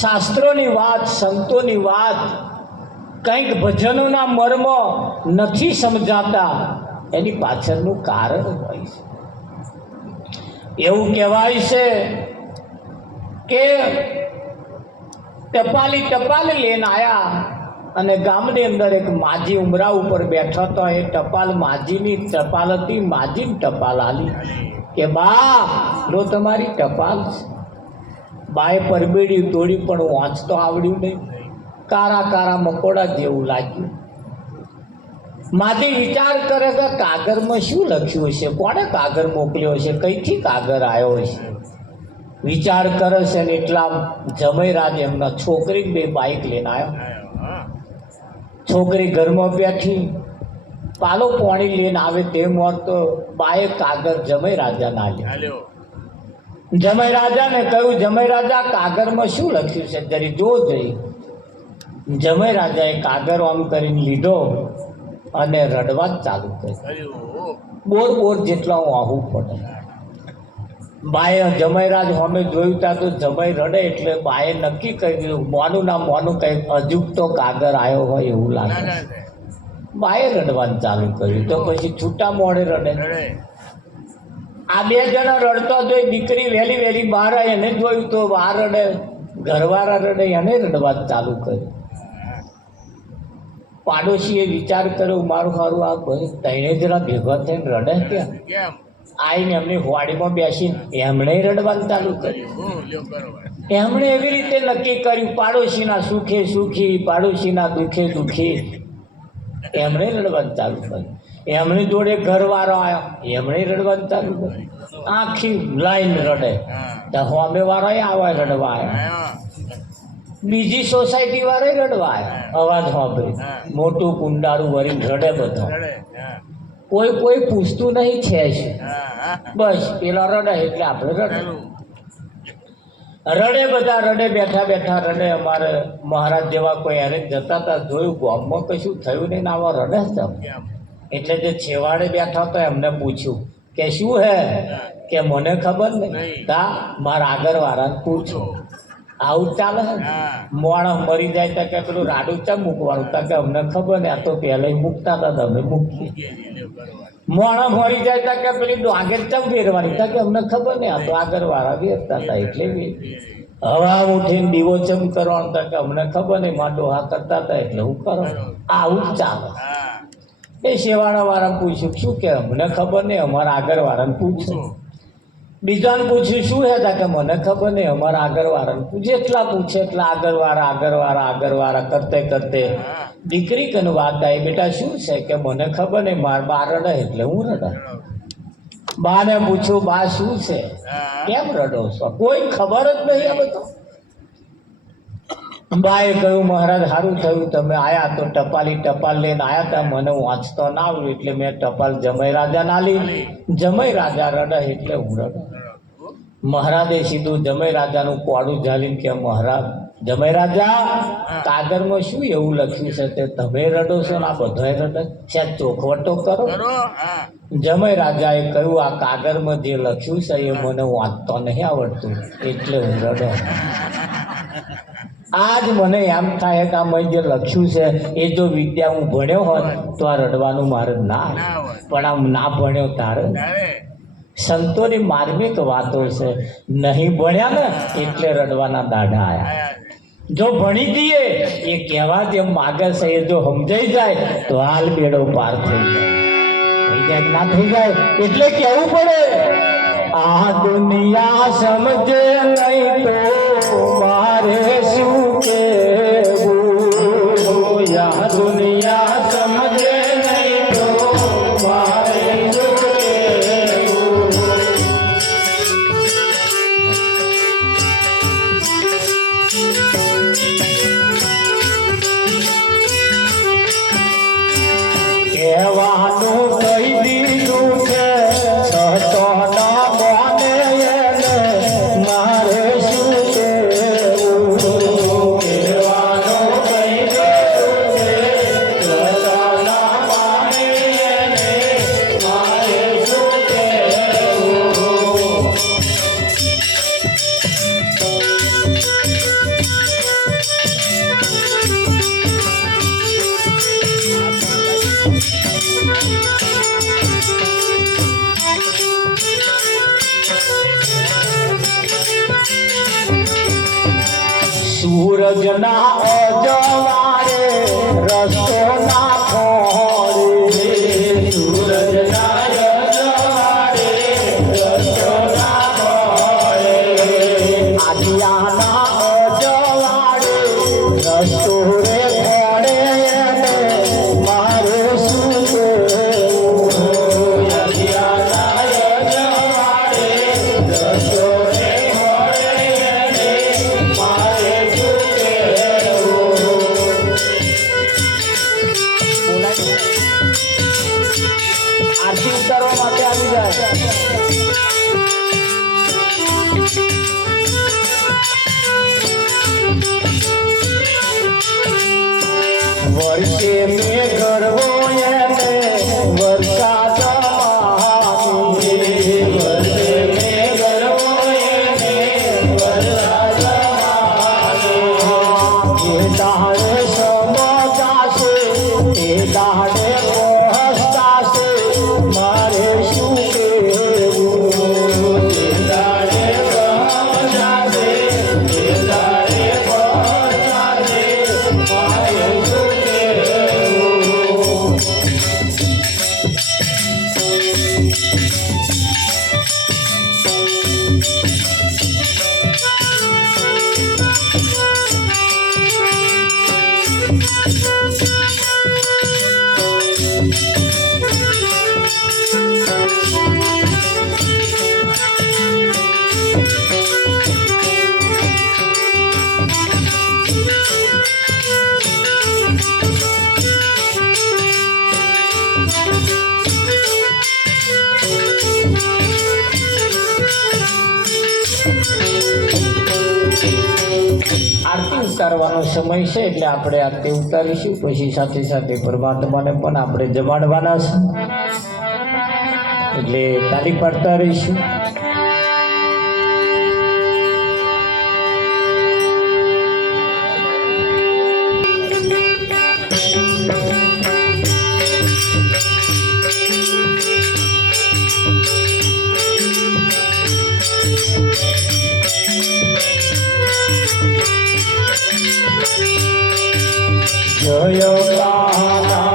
શાસ્ત્રોની વાત, સંતોની વાત, કંઈક ભજનોના મર્મ નથી સમજાતા, એની પાછળનું કારણ હોય છે. એવું કહેવાય છે કે ટપાલી ટપાલ લઈને આયા અને ગામની અંદર એક માજી ઉમરા ઉપર બેઠો હતો. એ ટપાલ માજીની ટપાલ હતી. માજીની ટપાલ આલી કે બા લો તમારી ટપાલ છે. બાએ પરબેડી તોડી પણ વાંચતો આવડ્યું નહીં. કારા કારા મકોડા જેવું લાગ્યું. માજી વિચાર કરે કે કાગળમાં શું લખ્યું હશે, કોણે કાગળ મોકલ્યો હશે, કઈથી કાગળ આવ્યો હશે. વિચાર કરે છે ને એટલા જમૈરાજ એમના છોકરી બે બાઈક લઈને આવ્યો. છોકરી ઘરમાં બેઠી પાલો પાણી લઈને આવે તેમ તો બાએ કાગળ જમૈરાજાને આલ્યો. જમૈરાજાને કહ્યું, જમૈરાજા કાગળમાં શું લખ્યું છે જરી જો જઈ. જમૈરાજાએ કાગળ આમ કરીને લીધો અને રડવા જ ચાલુ કર્યું. બોર બોર જેટલા હું આવું પડે. બાએ જમૈરાજ સામે જોયું ત્યાં તો જમૈ રડે એટલે બાએ નક્કી કરી દીધું મોનું ના મોનું કંઈક અજુગતો કાગળ આવ્યો હોય એવું લાગે. બાએ રડવાનું ચાલુ કર્યું તો પછી છૂટા મોડે રડે. આ બે જણા રડતો જોઈ દીકરી વહેલી વહેલી બહાર આવી, એને જોયું તો બહાર રડે, ઘરવાળા રડે, એને રડવાનું ચાલુ કર્યું. પાડોશીએ વિચાર કર્યો મારું સારું આ ત્રણે જણા ભેગા થઈને રડે ક્યાં. આવીને એમની હોડીમાં બેસીને એમણે રડવાનું ચાલુ કર્યું. એમણે એવી રીતે નક્કી કર્યું પાડોશીના સુખે સુખી, પાડોશીના દુઃખે દુઃખી. એમણે રડવાનું ચાલુ કર્યું. એમની જોડે ઘરવાળો આવ્યો, એમણે રડવાનું ચાલુ કર્યું. આખી લાઈન રડે. તો હોમે વાળા આવે રડવા આવ્યા, બીજી સોસાયટી વાળા રડવા આવ્યા. અવાજ સાંભળી મોટું કુંડારું વળી રડે બધા. કોઈ કોઈ પૂછતું નહીં છે જ. બસ પેલા રડે એટલે આપણે રડે. રડે બધા રડે, બેઠા બેઠા રડે. અમારે મહારાજ જેવા કોઈ યારે જતા હતા, જોયું ગામમાં કશું થયું નહીં ને આવા રડે જ. એટલે જે છેવાડે બેઠા હતા એમને પૂછ્યું કે શું હે, કે મને ખબર નહીં. તા મારા આગળ વાળાને પૂછો. આવું ચાલે હે. માણસ મરી જાય તો કે પેલું રાડું ચા મૂકવાનું, તા કે અમને ખબર ને આ તો પહેલા મૂકતા હતા તમે મૂકી. માણસ મરી જાય તા કે પેલી આગળ ચમ ફેરવાની, તા કે અમને ખબર ને આ તો આગળ વાળા ફેરતા હતા એટલે હવા ઉઠીને દીવો ચમ કરવાનું, તા કે અમને ખબર નહીં માં ડોહા કરતા હતા એટલે હું કરો. આવું જ ચાલે. એ શેવાળા વાળાને પૂછ્યું શું કે અમને ખબર નહીં, અમારા આગળ વાળાને પૂછ્યું. બીજાને પૂછ્યું શું હતા કે મને ખબર નહીં, અમારા આગળ વાળાને પૂછે. એટલા પૂછે એટલા આગળ વાળા કરતે કરતે દીકરી કને વાત આવી, બેટા શું છે કે મને ખબર નહીં, મારા બા રડે એટલે હું રડા. બાને પૂછ્યું બા શું છે, કેમ રડો છો, કોઈ ખબર જ નહીં. આ બધું બાએ કહ્યું મહારાજ સારું થયું તમે આયા, તો ટપાલ લઈને આયા હતા, મને વાંચતો ના આવ્યું એટલે મેં ટપાલ જમૈરાજાને આલી. જમૈરાજા રડે એટલે હું રડે. મહારાજે સીધું જમૈરાજાનું કોડું ઝાલીને કે મહારાજ જમૈરાજા કાગળમાં શું એવું લખ્યું છે તે તમે રડો છો ને આ બધાય રડે છે, ચોખવટો કરો. જમૈરાજાએ કહ્યું આ કાગળમાં જે લખ્યું છે એ મને વાંચતો નહીં આવડતું એટલે હું રડો. આજ મને એમ થાય કે આમાં જે લખ્યું છે એ જો વિદ્યા હું ભણ્યો હોત તો આ રડવાનું મારે ના, પણ આમ ના ભણ્યો તારે. સંતોની માર્મિક વાતો છે. નહીં ભણ્યા ને એટલે રડવાના દાડા આયા. જો ભણી દઈએ એ કહેવા જેમ માગે છે એ જો સમજાઈ જાય તો હાલ બેડો પાર થઈ જાય ના થઈ જાય. એટલે કહેવું પડે આ દુનિયા સમજે નહીં તો મારે શું કેવું. આ દુનિયા સમજે નહીં તો મારે શું કેવું. કહેવાનું કહી દીધું છે, સતો ના બોને એને મારે સૂરજના અજવાળે રસ્તો ના ખોળે સૂરજના અજવાળે રસ્તો ના ખોળે આદિયાના અજવાળે રસ્તો રે ખોળે એને મારે શું કહેવું આદિયાના અજવાળે રસ્તો રે ખોળે એને મારે શું કહેવું આરતી ઉતારવા માટે આવી જાય વર્ષે મેં ગરવો એને વરસાદ મામી વર્ષે મેં ગરવો એને વરસાદ મામી એ દાડે સમજાશે એ દાડે પહોંચતાશે મારે શું કહેવું એ દાડે પહોંચાશે એ દાડે પહોંચાશે મારે શું કહેવું આરતી ઉતારવાનો સમય છે એટલે આપણે આરતી ઉતારીશું પછી સાથે સાથે પરમાત્માને પણ આપણે જમાડવાના છે એટલે તાળી પાડતા રહીશું જય કાના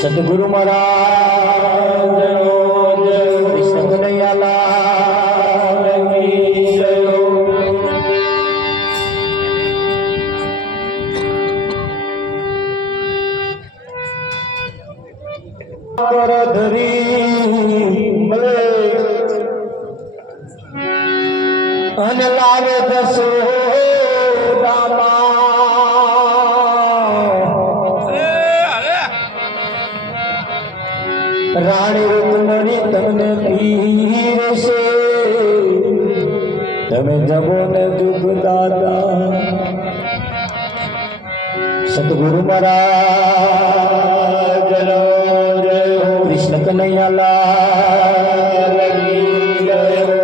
સદગુરુ મહારાજ કૃષ્ણ કનૈયા લાલ કી જય. અને લાવે દસો રાણી રૂકમણી તમને પીરશે, તમે જમો ને દુઃખ દાદા. સદગુરુ મહારાજ જય હો. કૃષ્ણ કનૈયા લાલ કી જય હો.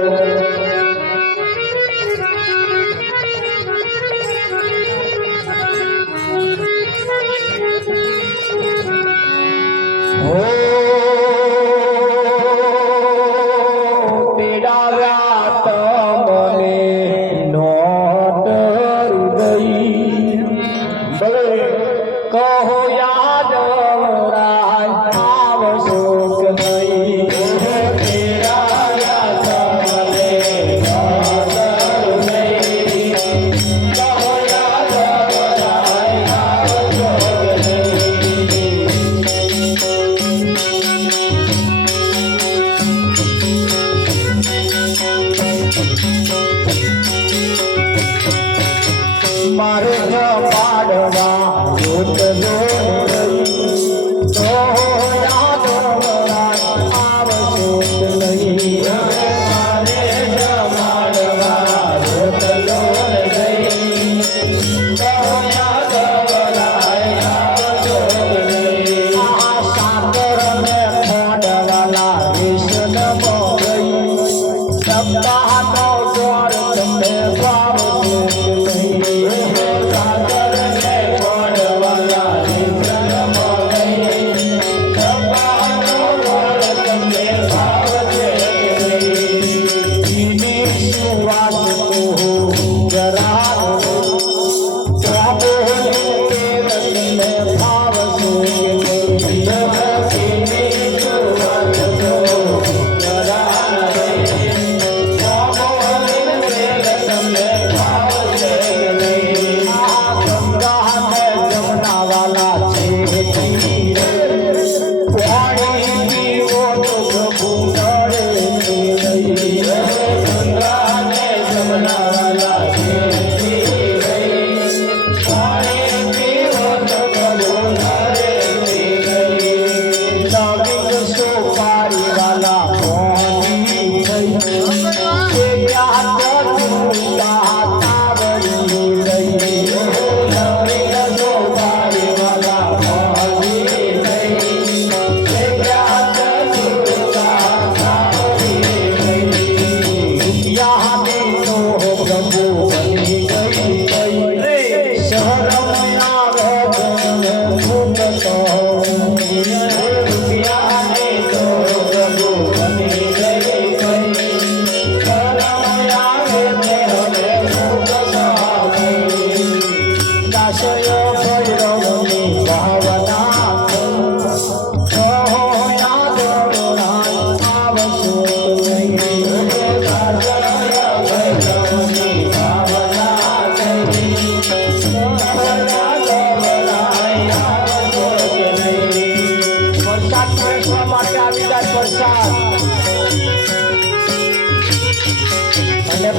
કહો યાદ રાય આવશો કે નહીં. મારે પાડવા જોત જો યાદ આવશો કે નહીં. સાકર ને ખોડવાલા વિષ્ણ ગઈ ગંગાનો દ્વાર તમને ભાવશે નહીં. સાગરને પડવાના નિદ્રામાં નહીં. ગંગાનો દ્વાર તમને ભાવશે નહીં. એની શું વાત કહું જરા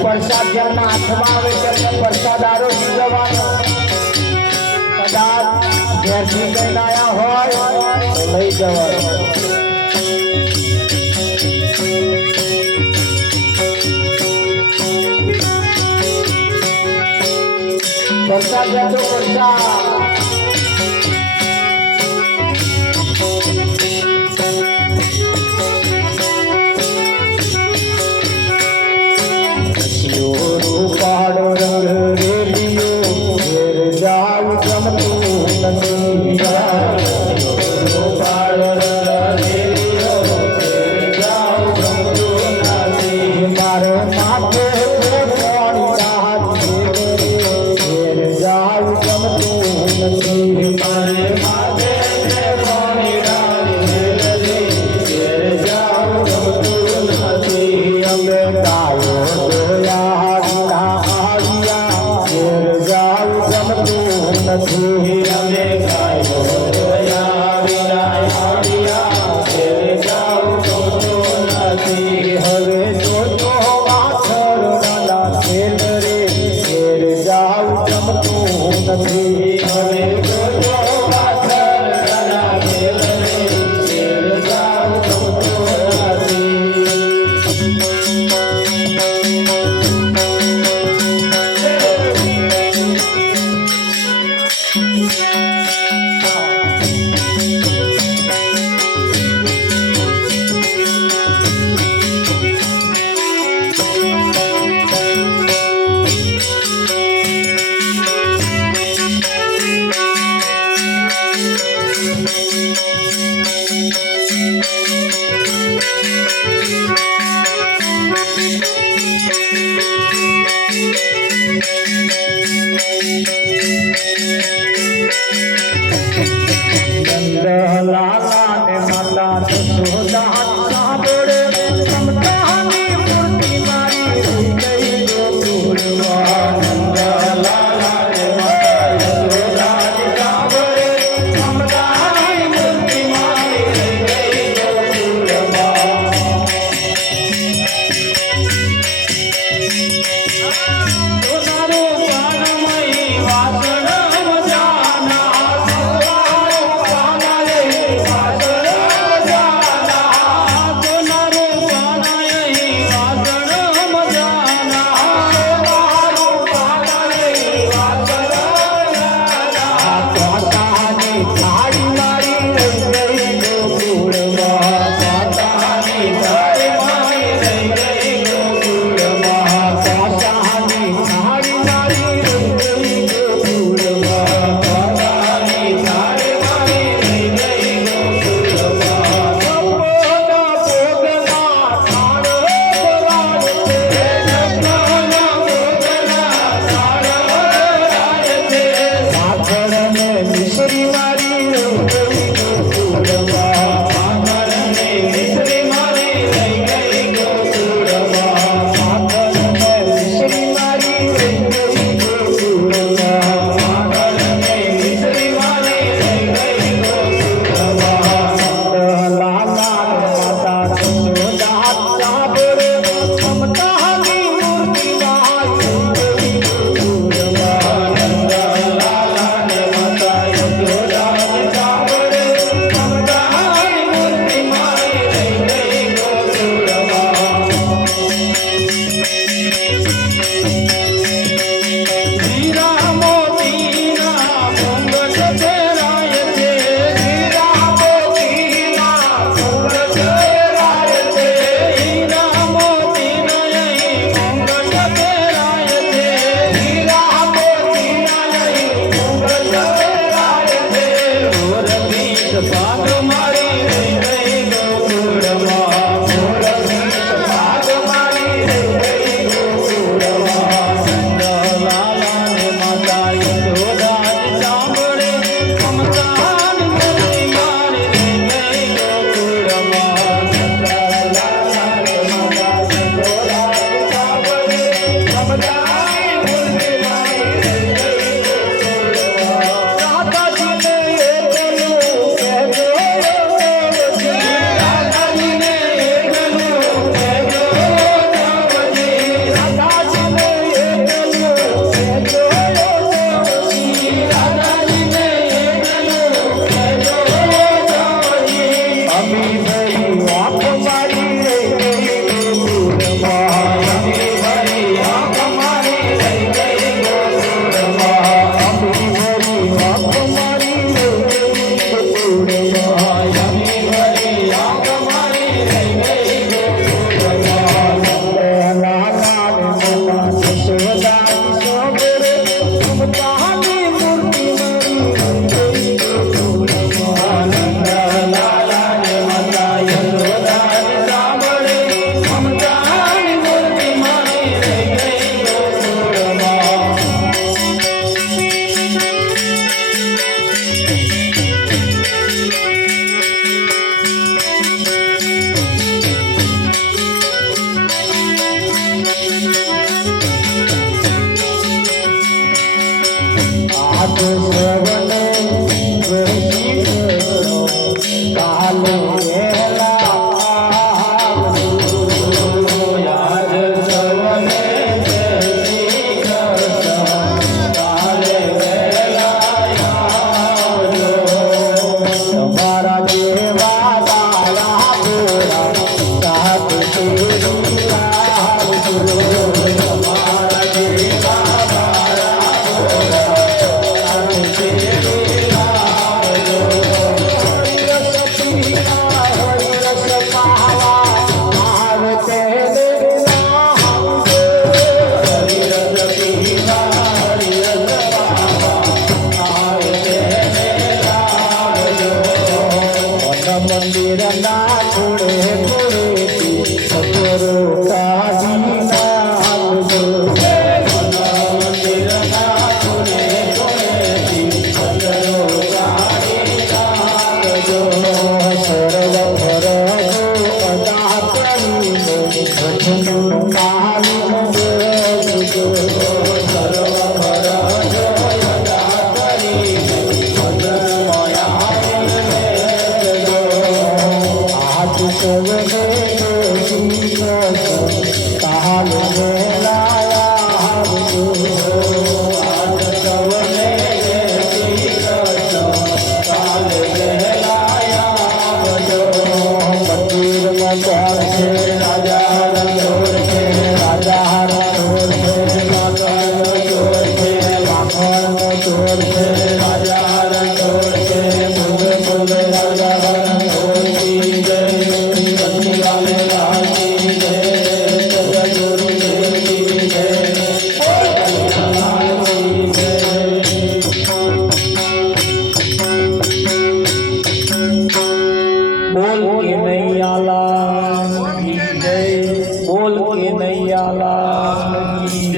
પ્રસાદ જેમના હાથમાં આવે તેમને પ્રસાદારો જવાનો. કદાચ ઘેરથી કઈ આયા હોય તો લઈ જવાનું. પ્રસાદ જતો પ્રસાદ પાડો રંગ રેલિયો ઘેર જાવ ગમતું નથી. પાડો રંગ રેલિયો ઘેર જાવ ગમતું નથી. મારે માથે ઘેર જાવ ગમતું નથી. મારે માથે ઘેર જાવ ગમતું નથી. અમે ગાયો નથી. અમે ગાયો જોયા વિના આવ્યા ઘેર જાવ ગમતું નથી. હવે જોતો વાછર નાના ખેલ રે ઘેર જાવ ગમતું નથી. હવે જોતો વાછર નાના ખેલ રે ઘેર જાવ ગમતું નથી.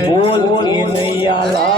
બોલ કે નૈયાલા